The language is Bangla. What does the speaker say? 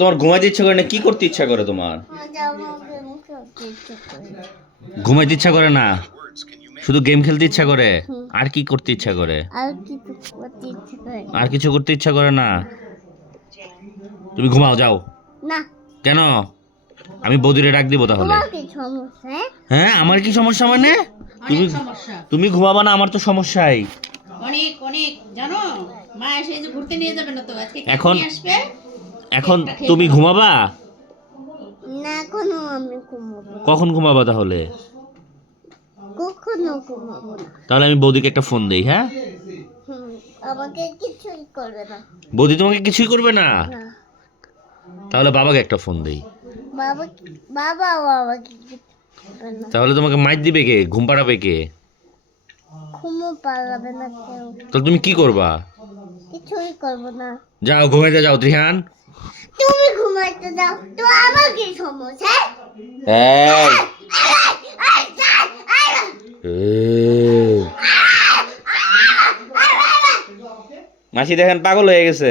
তোমার ঘুমাইতে ইচ্ছা করে না? কি করতে ইচ্ছা করে তোমার? ঘুমাইতে ইচ্ছা করে না, শুধু গেম খেলতে ইচ্ছা করে? আর কি করতে ইচ্ছা করে? আর কিছু করতে ইচ্ছা করে না? তুমি ঘুমাও, যাও। না। কেন? আমি বৌদিরে ডাক দিব তাহলে। তোমার কি সমস্যা? হ্যাঁ, আমার কি সমস্যা মানে? তুমি তুমি ঘুমাবা না, আমার তো সমস্যাই। অনেক অনেক জানো, মা এসে যে ঘুরতে নিয়ে যাবে না তো আজকে, এখন নিয়ে আসবে। এখন তুমি ঘুমাবা? না, কোনো আমি ঘুমাবো। কখন ঘুমাবা তাহলে? কখনো ঘুমাবো না। তাহলে আমি বৌদিকে একটা ফোন দেই, হ্যাঁ? আমাকে কিছুই করবে না। বৌদি তোমাকে কিছুই করবে না? না। তাহলে বাবাকে একটা ফোন দেই। বাবা বাবাও আমাকে কিছু করবে না। তাহলে তোমাকে মাইর দিবে কে? ঘুম পাড়াবে কে? ঘুমও পালাবে না কেউ। তাহলে তুমি কি করবা? কিছুই করবো না। যাও ঘুমাইতে যাও ত্রিহান। তুমি ঘুমাইতে যাও, তো আমার কি সমস্যা? এই, মাসি দেখেন পাগল হয়ে গেছে।